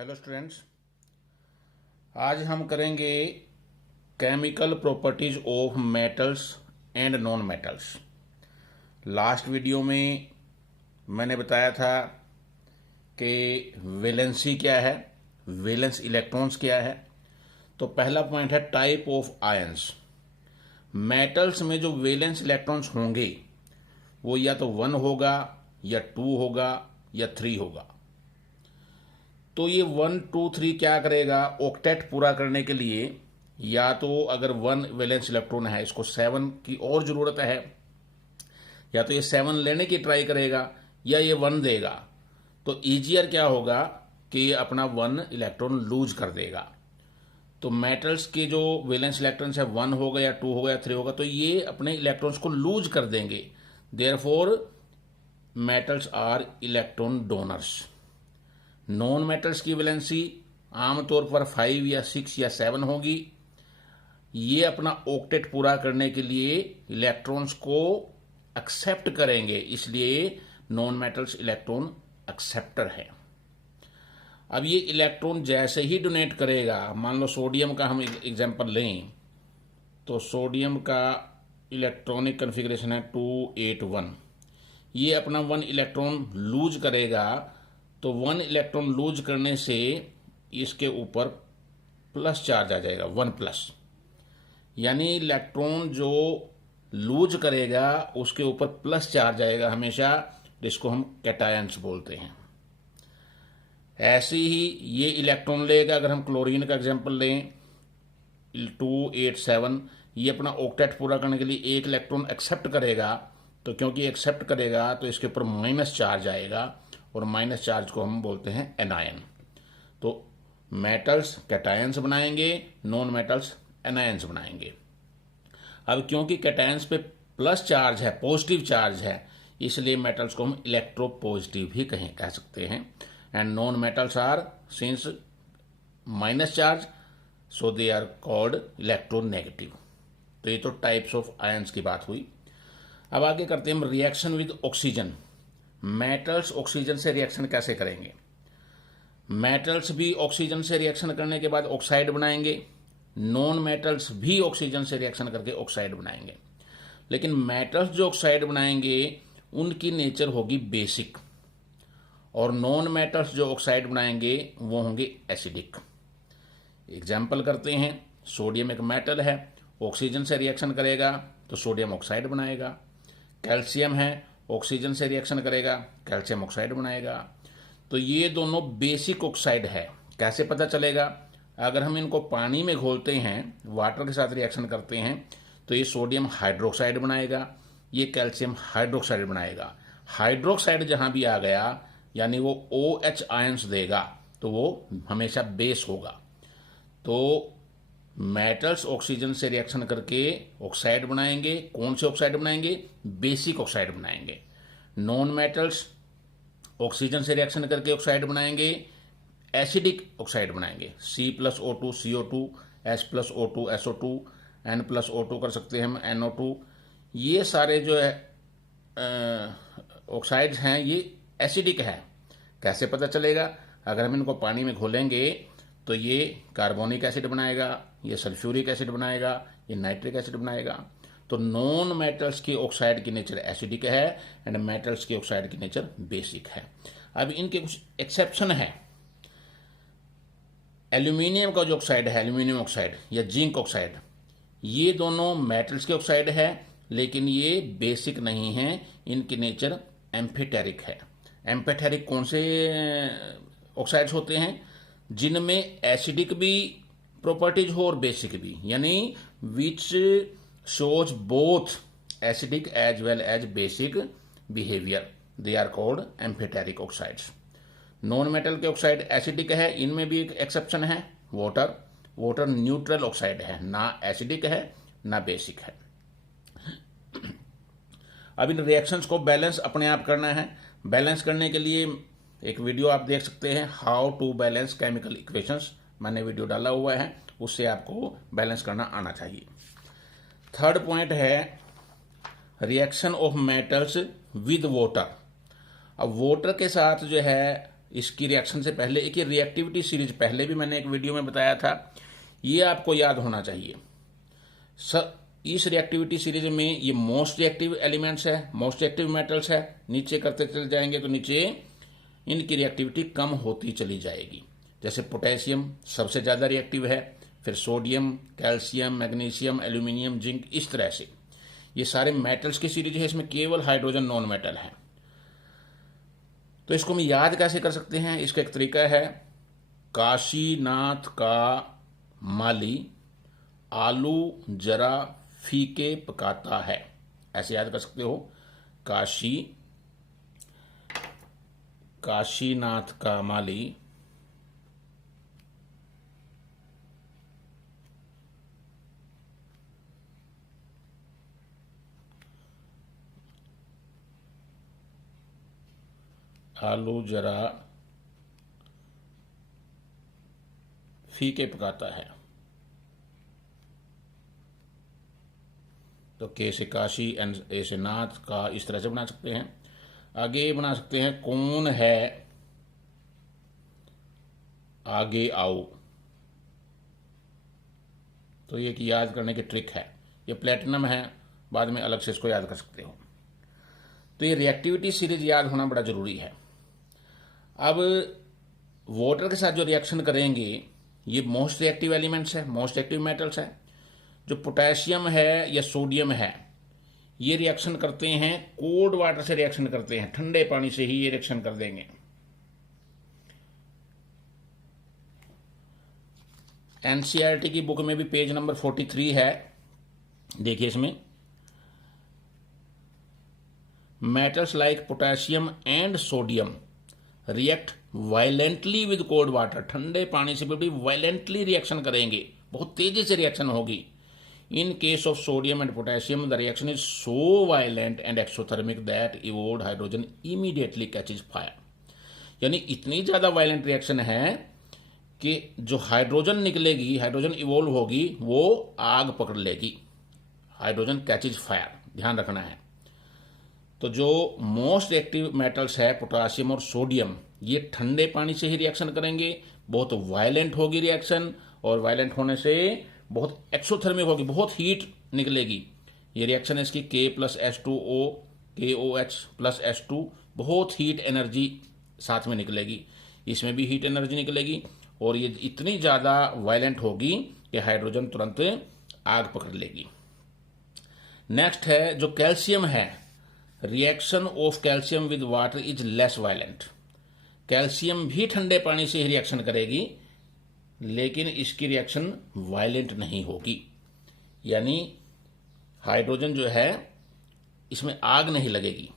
Hello students, आज हम करेंगे chemical properties of metals and non metals. Last video में मैंने बताया था कि वैलेंसी क्या है, वैलेंस इलेक्ट्रॉन्स क्या है। तो पहला पॉइंट है टाइप ऑफ आयंस। मेटल्स में जो वैलेंस इलेक्ट्रॉन्स होंगे वो या तो 1 होगा या 2 होगा या 3 होगा। तो ये 1, 2, 3 क्या करेगा, ऑक्टेट पूरा करने के लिए या तो अगर 1 वैलेंस इलेक्ट्रॉन है इसको 7 की और ज़रूरत है, या तो ये 7 लेने की ट्राई करेगा या ये 1 देगा। तो ईजियर क्या होगा कि ये अपना 1 इलेक्ट्रॉन लूज कर देगा। तो मेटल्स के जो वैलेंस इलेक्ट्रॉन्स है 1 होगा या 2 होगा या 3 होगा, तो ये अपने इलेक्ट्रॉन्स को लूज कर देंगे। Therefore metals are electron donors. Non metals की वैलेंसी आमतौर पर 5 या 6 या 7 होगी। ये अपना ऑक्टेट पूरा करने के लिए इलेक्ट्रॉन्स को एक्सेप्ट करेंगे, इसलिए नॉन मेटल्स इलेक्ट्रॉन एक्सेप्टर है। अब ये इलेक्ट्रॉन जैसे ही डोनेट करेगा, मान लो सोडियम का हम एग्जांपल लें, तो सोडियम का इलेक्ट्रॉनिक कन्फिग्रेशन है 281। ये अपना 1 इलेक्ट्रॉन लूज करेगा, तो 1 इलेक्ट्रॉन लूज करने से इसके ऊपर प्लस चार्ज आ जाएगा, 1 प्लस। यानी इलेक्ट्रॉन जो लूज करेगा उसके ऊपर प्लस चार्ज आएगा हमेशा, जिसको हम कैटायंस बोलते हैं। ऐसे ही ये इलेक्ट्रॉन लेगा, अगर हम क्लोरीन का एग्जांपल लें 287, ये अपना ऑक्टेट पूरा करने के लिए एक इलेक्ट्रॉन एक्सेप्ट करेगा। तो क्योंकि एक्सेप्ट करेगा तो इसके ऊपर माइनस चार्ज आएगा, और माइनस चार्ज को हम बोलते हैं एनायन। तो मेटल्स कैटायंस बनाएंगे, नॉन मेटल्स एनायंस बनाएंगे। अब क्योंकि कैटायंस पे प्लस चार्ज है, पॉजिटिव चार्ज है, इसलिए मेटल्स को हम इलेक्ट्रोपॉजिटिव भी कह सकते हैं। And non metals are since minus charge, so they are called electronegative. तो ये तो टाइप्स ऑफ आयंस की बात हुई। अब आगे करते हैं हम reaction with oxygen. Metals oxygen से रिएक्शन कैसे करेंगे। मेटल्स भी ऑक्सीजन से रिएक्शन करने के बाद ऑक्साइड बनाएंगे, नॉन मेटल्स भी ऑक्सीजन से रिएक्शन करके ऑक्साइड बनाएंगे। लेकिन मेटल्स जो ऑक्साइड बनाएंगे उनकी नेचर होगी बेसिक, और नॉन मेटल्स जो ऑक्साइड बनाएंगे वो होंगे एसिडिक। एग्जाम्पल करते हैं, सोडियम एक मेटल है, ऑक्सीजन से रिएक्शन करेगा तो सोडियम ऑक्साइड बनाएगा। कैल्शियम है, ऑक्सीजन से रिएक्शन करेगा, कैल्शियम ऑक्साइड बनाएगा। तो ये दोनों बेसिक ऑक्साइड है। कैसे पता चलेगा, अगर हम इनको पानी में घोलते हैं, वाटर के साथ रिएक्शन करते हैं, तो ये सोडियम हाइड्रोक्साइड बनाएगा, ये कैल्शियम हाइड्रोक्साइड बनाएगा। हाइड्रोक्साइड जहां भी आ गया यानी वो OH आयंस देगा, तो वो हमेशा बेस होगा। तो मेटल्स ऑक्सीजन से रिएक्शन करके ऑक्साइड बनाएंगे। कौन से ऑक्साइड बनाएंगे, बेसिक ऑक्साइड बनाएंगे। नॉन मेटल्स ऑक्सीजन से रिएक्शन करके ऑक्साइड बनाएंगे, एसिडिक ऑक्साइड बनाएंगे। C+O2 CO2, S+O2 SO2, N+O2 कर सकते हैं हम NO2। ये सारे जो है ऑक्साइड्स हैं ये एसिडिक है। कैसे पता चलेगा, अगर हम इनको पानी में घोलेंगे तो ये कार्बोनिक एसिड बनाएगा, ये सल्फ्यूरिक एसिड बनाएगा, ये नाइट्रिक एसिड बनाएगा। तो नॉन मेटल्स की ऑक्साइड की नेचर एसिडिक है एंड मेटल्स की ऑक्साइड की नेचर बेसिक है। अब इनके कुछ एक्सेप्शन है। एल्यूमिनियम का जो ऑक्साइड है, एल्यूमिनियम ऑक्साइड या जिंक ऑक्साइड, ये दोनों मेटल्स के ऑक्साइड है, लेकिन ये बेसिक नहीं है, इनकी नेचर एम्फीटेरिक है। एम्फीटेरिक कौन से ऑक्साइड्स होते हैं, जिनमें एसिडिक भी प्रॉपर्टीज हो और बेसिक भी, यानी which shows both acidic as well as basic behaviour, they are called amphoteric oxides. Non metal के ऑक्साइड एसिडिक है, इनमें भी एक एक्सेप्शन है, वाटर। वाटर न्यूट्रल ऑक्साइड है, ना एसिडिक है ना बेसिक है। अब इन रिएक्शंस को बैलेंस अपने आप करना है। बैलेंस करने के लिए एक वीडियो आप देख सकते हैं, how to balance chemical equations, मैंने वीडियो डाला हुआ है, उससे आपको बैलेंस करना आना चाहिए। थर्ड पॉइंट है reaction of metals with water. अब वाटर के साथ जो है इसकी रिएक्शन से पहले एक ये रिएक्टिविटी सीरीज पहले भी मैंने एक वीडियो में बताया था, ये आपको याद होना चाहिए। इस रिएक्टिविटी सीरीज में ये मोस्ट रिएक्टिव एलिमेंट्स है, मोस्ट रिएक्टिव मेटल्स है, नीचे करते चले जाएंगे तो नीचे इनकी रिएक्टिविटी कम होती चली जाएगी। जैसे पोटेशियम सबसे ज़्यादा रिएक्टिव है, फिर sodium, calcium, magnesium, aluminium, zinc, इस तरह से ये सारे मेटल्स की सीरीज है। इसमें केवल हाइड्रोजन नॉन मेटल है। तो इसको हम याद कैसे कर सकते हैं? इसका एक तरीका है, काशीनाथ का माली आलू जरा फीके पकाता है, ऐसे याद कर सकते हो। काशीनाथ का माली आलू जरा फीके पकाता है। तो के से काशी एंड ए से नाथ का इस तरह से बना सकते हैं। आगे बना सकते हैं, कौन है आगे आओ। तो ये कि याद करने की ट्रिक है, ये प्लेटिनम है, बाद में अलग से इसको याद कर सकते हो। तो ये रिएक्टिविटी सीरीज याद होना बड़ा जरूरी है। अब वाटर के साथ जो रिएक्शन करेंगे ये मोस्ट रिएक्टिव एलिमेंट्स है, मोस्ट एक्टिव मेटल्स है। जो पोटेशियम है या सोडियम है, ये रिएक्शन करते हैं कोल्ड वाटर से, रिएक्शन करते हैं ठंडे पानी से ही ये रिएक्शन कर देंगे। एनसीईआरटी की बुक में भी पेज नंबर 43 है, देखिए इसमें metals like potassium and sodium react violently with cold water, ठंडे पानी से भी वायलेंटली रिएक्शन करेंगे, बहुत तेजी से रिएक्शन होगी। In case of sodium and potassium the reaction is so violent and exothermic that evolved hydrogen immediately catches fire. यानी इतनी ज्यादा वायलेंट रिएक्शन है कि जो हाइड्रोजन निकलेगी, हाइड्रोजन इवोल्व होगी, वो आग पकड़ लेगी। हाइड्रोजन कैचेज फायर, ध्यान रखना है। तो जो मोस्ट एक्टिव मेटल्स है पोटेशियम और सोडियम, ये ठंडे पानी से ही रिएक्शन करेंगे, बहुत वायलेंट होगी रिएक्शन, और वायलेंट होने से बहुत एक्सोथर्मिक होगी, बहुत हीट निकलेगी। ये रिएक्शन है इसकी K+H2O KOH+H2, बहुत हीट एनर्जी साथ में निकलेगी, इसमें भी हीट एनर्जी निकलेगी, और ये इतनी ज़्यादा वायलेंट होगी कि हाइड्रोजन तुरंत आग पकड़ लेगी। नेक्स्ट है जो कैल्शियम है, reaction of calcium with water is less violent. Calcium भी ठंडे पानी से ही रिएक्शन करेगी, लेकिन इसकी रिएक्शन वायलेंट नहीं होगी, यानी हाइड्रोजन जो है इसमें आग नहीं लगेगी,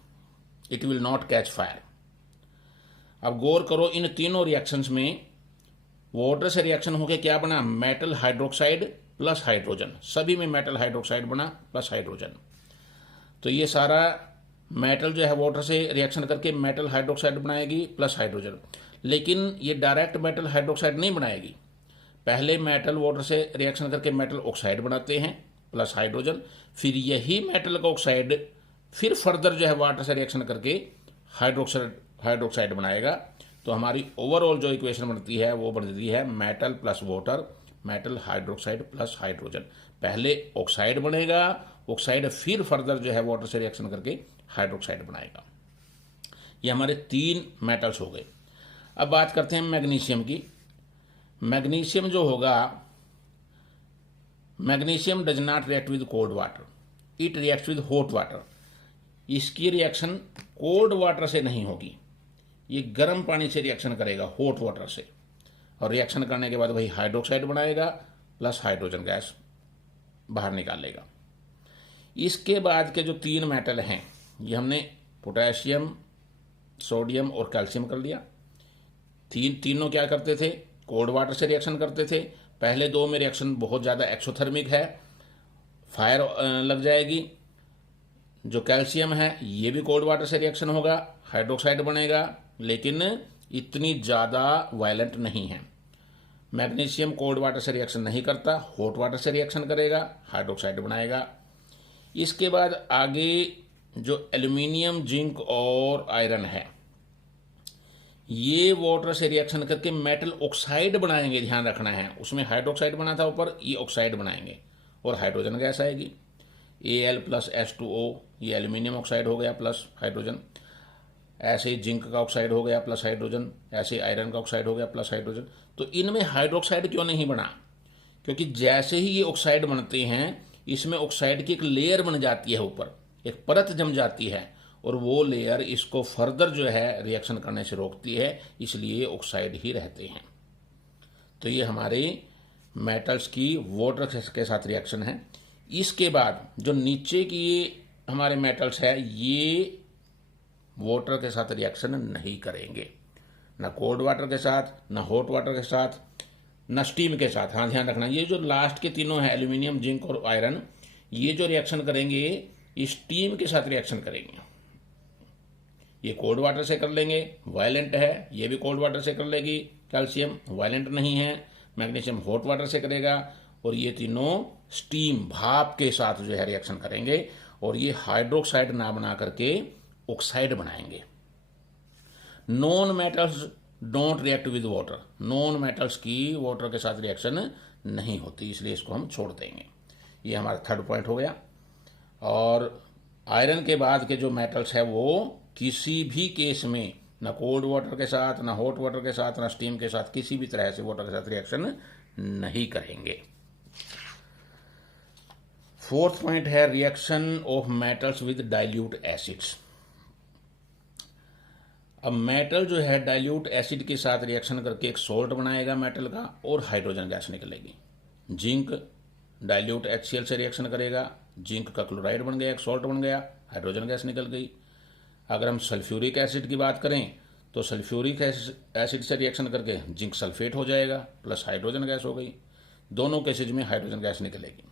it will not catch fire. अब गौर करो, इन तीनों रिएक्शंस में वाटर से रिएक्शन होकर क्या बना, मेटल हाइड्रोक्साइड प्लस हाइड्रोजन, सभी में मेटल हाइड्रोक्साइड बना प्लस हाइड्रोजन। तो ये सारा मेटल जो है वाटर से रिएक्शन करके मेटल हाइड्रोक्साइड बनाएगी प्लस हाइड्रोजन, लेकिन ये डायरेक्ट मेटल हाइड्रोक्साइड नहीं बनाएगी। पहले मेटल वाटर से रिएक्शन करके मेटल ऑक्साइड बनाते हैं प्लस हाइड्रोजन, फिर यही मेटल का ऑक्साइड फिर फर्दर जो है वाटर से रिएक्शन करके हाइड्रोक्साइड बनाएगा। तो हमारी ओवरऑल जो इक्वेशन बनती है वो बनती है metal plus water, metal hydroxide plus hydrogen. पहले ऑक्साइड बनेगा, ऑक्साइड फिर फर्दर जो है वाटर से रिएक्शन करके हाइड्रोक्साइड बनाएगा। ये हमारे 3 मेटल्स हो गए। अब बात करते हैं मैग्नीशियम की। मैग्नीशियम जो होगा, magnesium does not react with cold water, it react with hot water. इसकी रिएक्शन कोल्ड वाटर से नहीं होगी, ये गर्म पानी से रिएक्शन करेगा, हॉट वाटर से, और रिएक्शन करने के बाद वही हाइड्रोक्साइड बनाएगा प्लस हाइड्रोजन गैस बाहर निकालेगा। इसके बाद के जो 3 मेटल हैं, ये हमने पोटेशियम, सोडियम और कैल्शियम कर लिया। तीनों क्या करते थे, कोल्ड वाटर से रिएक्शन करते थे। पहले 2 में रिएक्शन बहुत ज़्यादा एक्सोथर्मिक है, फायर लग जाएगी। जो कैल्शियम है ये भी कोल्ड वाटर से रिएक्शन होगा, हाइड्रोक्साइड बनेगा, लेकिन इतनी ज़्यादा वायलेंट नहीं है। मैग्नीशियम कोल्ड वाटर से रिएक्शन नहीं करता, हॉट वाटर से रिएक्शन करेगा, हाइड्रोक्साइड बनाएगा। इसके बाद आगे जो एल्यूमिनियम, जिंक और आयरन है, ये वाटर से रिएक्शन करके मेटल ऑक्साइड बनाएंगे, ध्यान रखना है। उसमें हाइड्रोक्साइड बना था ऊपर, ये ऑक्साइड बनाएंगे और हाइड्रोजन गैस आएगी। Al प्लस H2O, ये एल्यूमिनियम ऑक्साइड हो गया प्लस हाइड्रोजन। ऐसे ही जिंक का ऑक्साइड हो गया प्लस हाइड्रोजन, ऐसे आयरन का ऑक्साइड हो गया प्लस हाइड्रोजन। तो इनमें हाइड्रोक्साइड क्यों नहीं बना? क्योंकि जैसे ही ये ऑक्साइड बनते हैं, इसमें ऑक्साइड की एक लेयर बन जाती है, ऊपर एक परत जम जाती है, और वो लेयर इसको फर्दर जो है रिएक्शन करने से रोकती है, इसलिए ऑक्साइड ही रहते हैं। तो ये हमारे मेटल्स की वाटर के साथ रिएक्शन है। इसके बाद जो नीचे की हमारे मेटल्स है, ये वाटर के साथ रिएक्शन नहीं करेंगे, ना कोल्ड वाटर के साथ, ना हॉट वाटर के साथ, ना स्टीम के साथ। हाँ, ध्यान रखना, ये जो लास्ट के तीनों है, एल्यूमिनियम, जिंक और आयरन, ये जो रिएक्शन करेंगे ये स्टीम के साथ रिएक्शन करेंगे। ये कोल्ड वाटर से कर लेंगे, वायलेंट है। ये भी कोल्ड वाटर से कर लेगी, कैल्शियम वायलेंट नहीं है। मैग्नीशियम हॉट वाटर से करेगा। और ये तीनों स्टीम, भाप के साथ जो है रिएक्शन करेंगे, और ये हाइड्रोक्साइड ना बना करके ऑक्साइड बनाएंगे। Non metals don't react with water. Non metals की वाटर के साथ रिएक्शन नहीं होती, इसलिए इसको हम छोड़ देंगे। ये हमारा थर्ड पॉइंट हो गया। और आयरन के बाद के जो मेटल्स है वो किसी भी केस में ना कोल्ड वाटर के साथ, ना हॉट वाटर के साथ, ना स्टीम के साथ, किसी भी तरह से वाटर के साथ रिएक्शन नहीं करेंगे। फोर्थ पॉइंट है reaction of metals with dilute acids. अब मेटल जो है डाइल्यूट एसिड के साथ रिएक्शन करके एक सॉल्ट बनाएगा मेटल का, और हाइड्रोजन गैस निकलेगी। जिंक डाइल्यूट HCl से रिएक्शन करेगा, जिंक का क्लोराइड बन गया, एक सॉल्ट बन गया, हाइड्रोजन गैस निकल गई। अगर हम सल्फ्यूरिक एसिड की बात करें तो सल्फ्यूरिक एसिड से रिएक्शन करके जिंक सल्फेट हो जाएगा प्लस हाइड्रोजन गैस हो गई। दोनों केसेज में हाइड्रोजन गैस निकलेगी।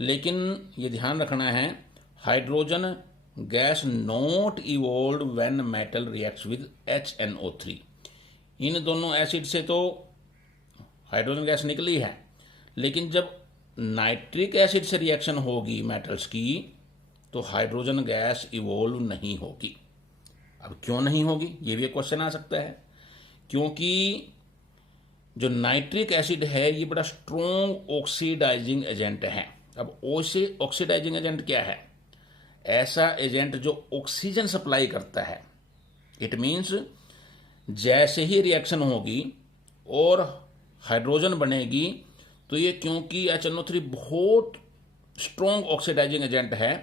लेकिन ये ध्यान रखना है, hydrogen gas not evolve when metal reacts with HNO3। इन दोनों एसिड से तो हाइड्रोजन गैस निकली है, लेकिन जब नाइट्रिक एसिड से रिएक्शन होगी मेटल्स की, तो हाइड्रोजन गैस इवॉल्व नहीं होगी। अब क्यों नहीं होगी, ये भी एक क्वेश्चन आ सकता है। क्योंकि जो नाइट्रिक एसिड है ये बड़ा स्ट्रॉन्ग ऑक्सीडाइजिंग एजेंट है। अब ऑक्सीडाइजिंग एजेंट क्या है? ऐसा एजेंट जो ऑक्सीजन सप्लाई करता है। इट मीन्स जैसे ही रिएक्शन होगी और हाइड्रोजन बनेगी, तो ये क्योंकि HNO3 बहुत स्ट्रॉन्ग ऑक्सीडाइजिंग एजेंट है,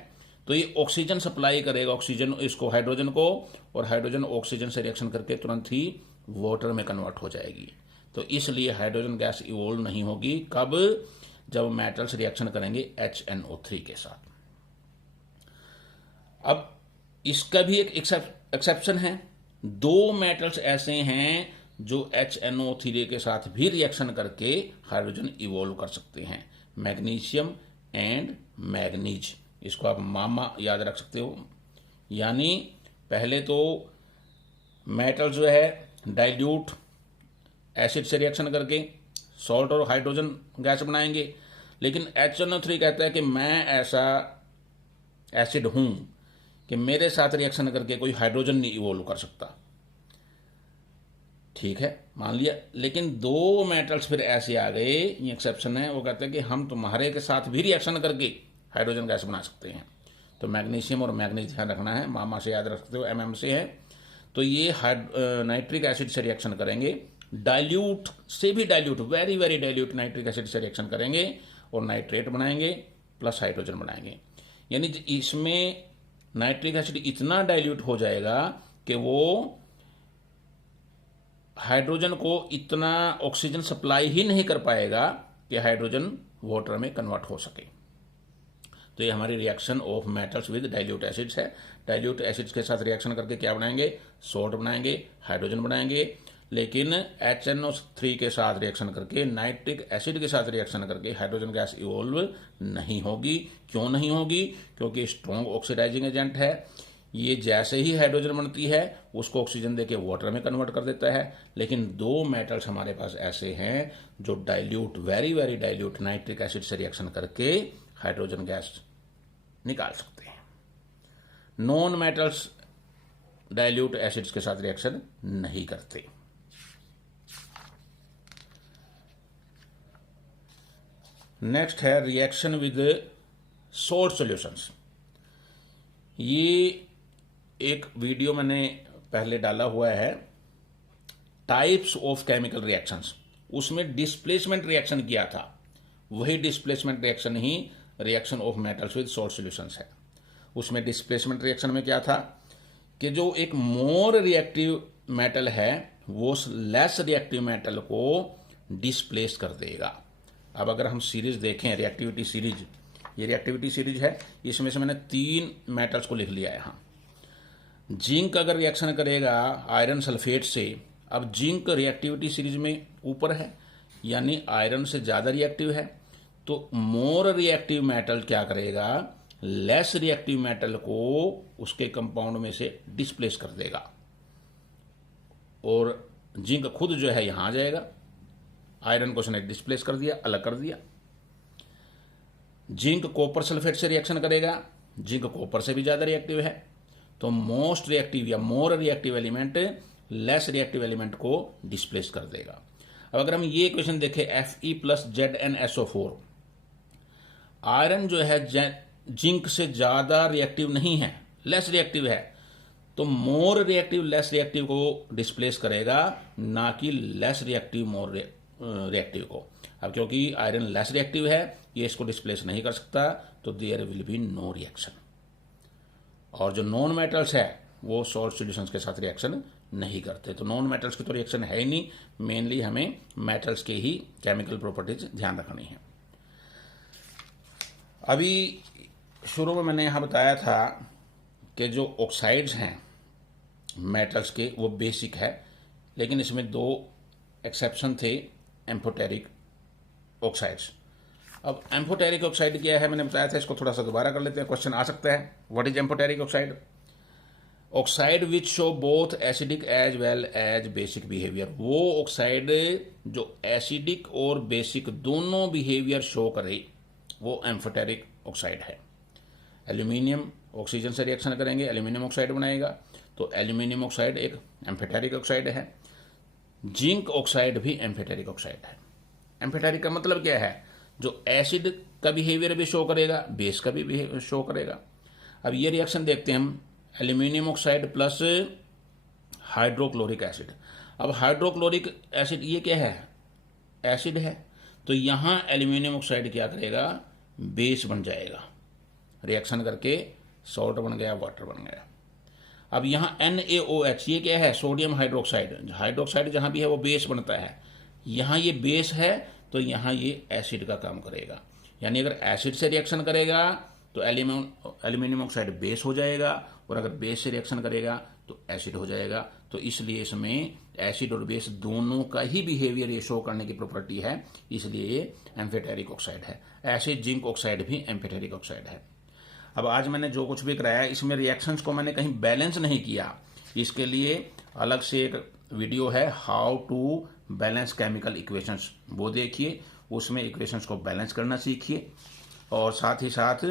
तो ये ऑक्सीजन सप्लाई करेगा, ऑक्सीजन इसको, हाइड्रोजन को, और हाइड्रोजन ऑक्सीजन से रिएक्शन करके तुरंत ही वाटर में कन्वर्ट हो जाएगी। तो इसलिए हाइड्रोजन गैस इवॉल्व नहीं होगी। कब? जब मेटल्स रिएक्शन करेंगे HNO3 के साथ। अब इसका भी एक एक्सेप्शन है। दो मेटल्स ऐसे हैं जो HNO3 के साथ भी रिएक्शन करके हाइड्रोजन इवॉल्व कर सकते हैं, मैग्नीशियम एंड मैग्नीज। इसको आप मामा याद रख सकते हो। यानी पहले तो मेटल जो है डाइल्यूट एसिड से रिएक्शन करके सॉल्ट और हाइड्रोजन गैस बनाएंगे, लेकिन HNO3 कहता है कि मैं ऐसा एसिड हूं कि मेरे साथ रिएक्शन करके कोई हाइड्रोजन नहीं इवॉल्व कर सकता। ठीक है, मान लिया। लेकिन दो मेटल्स फिर ऐसे आ गए, ये एक्सेप्शन है, वो कहते हैं कि हम तुम्हारे के साथ भी रिएक्शन करके हाइड्रोजन गैस बना सकते हैं। तो मैग्नीशियम और मैग्नीज ध्यान रखना है, मामा से याद रख सकते हो, MM से है। तो ये नाइट्रिक एसिड से रिएक्शन करेंगे, डाइल्यूट से भी dilute, very very dilute nitric acid से रिएक्शन करेंगे और नाइट्रेट बनाएंगे प्लस हाइड्रोजन बनाएंगे। यानी इसमें नाइट्रिक एसिड इतना डाइल्यूट हो जाएगा कि वो हाइड्रोजन को इतना ऑक्सीजन सप्लाई ही नहीं कर पाएगा कि हाइड्रोजन वाटर में कन्वर्ट हो सके। तो ये हमारी reaction of metals with dilute acids है। डाइल्यूट एसिड्स के साथ रिएक्शन करके क्या बनाएंगे? सॉल्ट बनाएंगे, हाइड्रोजन बनाएंगे। लेकिन HNO3 के साथ रिएक्शन करके, नाइट्रिक एसिड के साथ रिएक्शन करके हाइड्रोजन गैस इवॉल्व नहीं होगी। क्यों नहीं होगी? क्योंकि स्ट्रॉन्ग ऑक्सीडाइजिंग एजेंट है। ये जैसे ही हाइड्रोजन बनती है उसको ऑक्सीजन देके वाटर में कन्वर्ट कर देता है। लेकिन दो मेटल्स हमारे पास ऐसे हैं जो dilute, very very dilute nitric acid से रिएक्शन करके हाइड्रोजन गैस निकाल सकते हैं। नॉन मेटल्स डाइल्यूट एसिड्स के साथ रिएक्शन नहीं करते। नेक्स्ट है रिएक्शन विद सोल्ट सॉल्यूशंस। ये एक वीडियो मैंने पहले डाला हुआ है, टाइप्स ऑफ केमिकल रिएक्शंस। उसमें डिस्प्लेसमेंट रिएक्शन किया था, वही displacement reaction he reaction of metals with salt solutions है। उसमें डिस्प्लेसमेंट रिएक्शन में क्या था कि जो एक मोर रिएक्टिव मेटल है वो लेस रिएक्टिव मेटल को डिस्प्लेस कर देगा। अब अगर हम सीरीज देखें, रिएक्टिविटी सीरीज, ये रिएक्टिविटी सीरीज है, इसमें से मैंने 3 मेटल्स को लिख लिया है यहाँ। जिंक अगर रिएक्शन करेगा आयरन सल्फेट से, अब जिंक रिएक्टिविटी सीरीज में ऊपर है यानी आयरन से ज़्यादा रिएक्टिव है, तो मोर रिएक्टिव मेटल क्या करेगा, लेस रिएक्टिव मेटल को उसके कंपाउंड में से डिस्प्लेस कर देगा और जिंक खुद जो है यहाँ आ जाएगा। आयरन को उसने डिस्प्लेस कर दिया, अलग कर दिया। जिंक कॉपर सल्फेट से रिएक्शन करेगा, जिंक कॉपर से भी ज़्यादा रिएक्टिव है, तो मोस्ट रिएक्टिव या more reactive element less reactive element को डिस्प्लेस कर देगा। अब अगर हम ये इक्वेशन देखें Fe+ZnSO4, आयरन जो है जिंक से ज़्यादा रिएक्टिव नहीं है, लेस रिएक्टिव है, तो मोर रिएक्टिव लेस रिएक्टिव को डिस्प्लेस करेगा, ना कि लेस रिएक्टिव मोर रिएक्टिव को। अब क्योंकि आयरन लेस रिएक्टिव है, ये इसको डिस्प्लेस नहीं कर सकता, तो there will be no reaction. और जो नॉन मेटल्स है वो सॉल्ट सॉल्यूशंस के साथ रिएक्शन नहीं करते, तो नॉन मेटल्स की तो रिएक्शन है ही नहीं। मेनली हमें मेटल्स के ही केमिकल प्रॉपर्टीज ध्यान रखनी है। अभी शुरू में मैंने यहाँ बताया था कि जो ऑक्साइड्स हैं मेटल्स के वो बेसिक है, लेकिन इसमें 2 एक्सेप्शन थे, एम्फोटेरिक ऑक्साइड्स। अब एम्फोटेरिक ऑक्साइड क्या है मैंने बताया था, इसको थोड़ा सा दोबारा कर लेते हैं, क्वेश्चन आ सकता है। What is amphoteric oxide? Oxide which show both acidic as well as basic behaviour. वो ऑक्साइड जो एसिडिक और बेसिक दोनों बिहेवियर शो करे वो एम्फोटेरिक ऑक्साइड है। एल्यूमिनियम ऑक्सीजन से रिएक्शन करेंगे, एल्यूमिनियम ऑक्साइड बनाएगा, तो एल्यूमिनियम ऑक्साइड एक एम्फोटेरिक ऑक्साइड है। जिंक ऑक्साइड भी एम्फोटेरिक ऑक्साइड है। एम्फोटेरिक का मतलब क्या है, जो एसिड का बिहेवियर भी शो करेगा, बेस का भी शो करेगा। अब ये रिएक्शन देखते हैं हम, aluminium oxide plus hydrochloric acid. अब हाइड्रोक्लोरिक एसिड ये क्या है, एसिड है, तो यहाँ एल्यूमिनियम ऑक्साइड क्या करेगा, बेस बन जाएगा, रिएक्शन करके सॉल्ट बन गया, वाटर बन गया। अब यहाँ NaOH ये क्या है, सोडियम हाइड्रोक्साइड। हाइड्रोक्साइड जहाँ भी है वो बेस बनता है, यहाँ ये बेस है, तो यहाँ ये एसिड का काम करेगा। यानी अगर एसिड से रिएक्शन करेगा तो एल्यूमिनियम ऑक्साइड बेस हो जाएगा, और अगर बेस से रिएक्शन करेगा तो एसिड हो जाएगा। तो इसलिए इसमें एसिड और बेस दोनों का ही बिहेवियर ये शो करने की प्रॉपर्टी है, इसलिए ये एम्फोटेरिक ऑक्साइड है। ऐसे जिंक ऑक्साइड भी एम्फोटेरिक ऑक्साइड है। अब आज मैंने जो कुछ भी कराया इसमें रिएक्शंस को मैंने कहीं बैलेंस नहीं किया, इसके लिए अलग से एक वीडियो है, how to balance chemical equations, वो देखिए, उसमें इक्वेशंस को बैलेंस करना सीखिए। और साथ ही साथ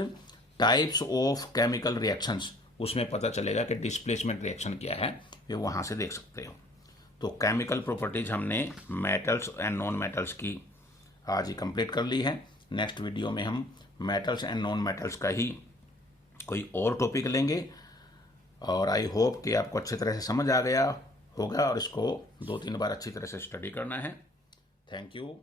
टाइप्स ऑफ केमिकल रिएक्शंस, उसमें पता चलेगा कि डिस्प्लेसमेंट रिएक्शन क्या है, ये वहाँ से देख सकते हो। तो केमिकल प्रॉपर्टीज हमने मेटल्स एंड नॉन मेटल्स की आज ही कंप्लीट कर ली है। नेक्स्ट वीडियो में हम मेटल्स एंड नॉन मेटल्स का ही कोई और टॉपिक लेंगे, और आई होप कि आपको अच्छी तरह से समझ आ गया होगा, और इसको 2-3 बार अच्छी तरह से स्टडी करना है। Thank you.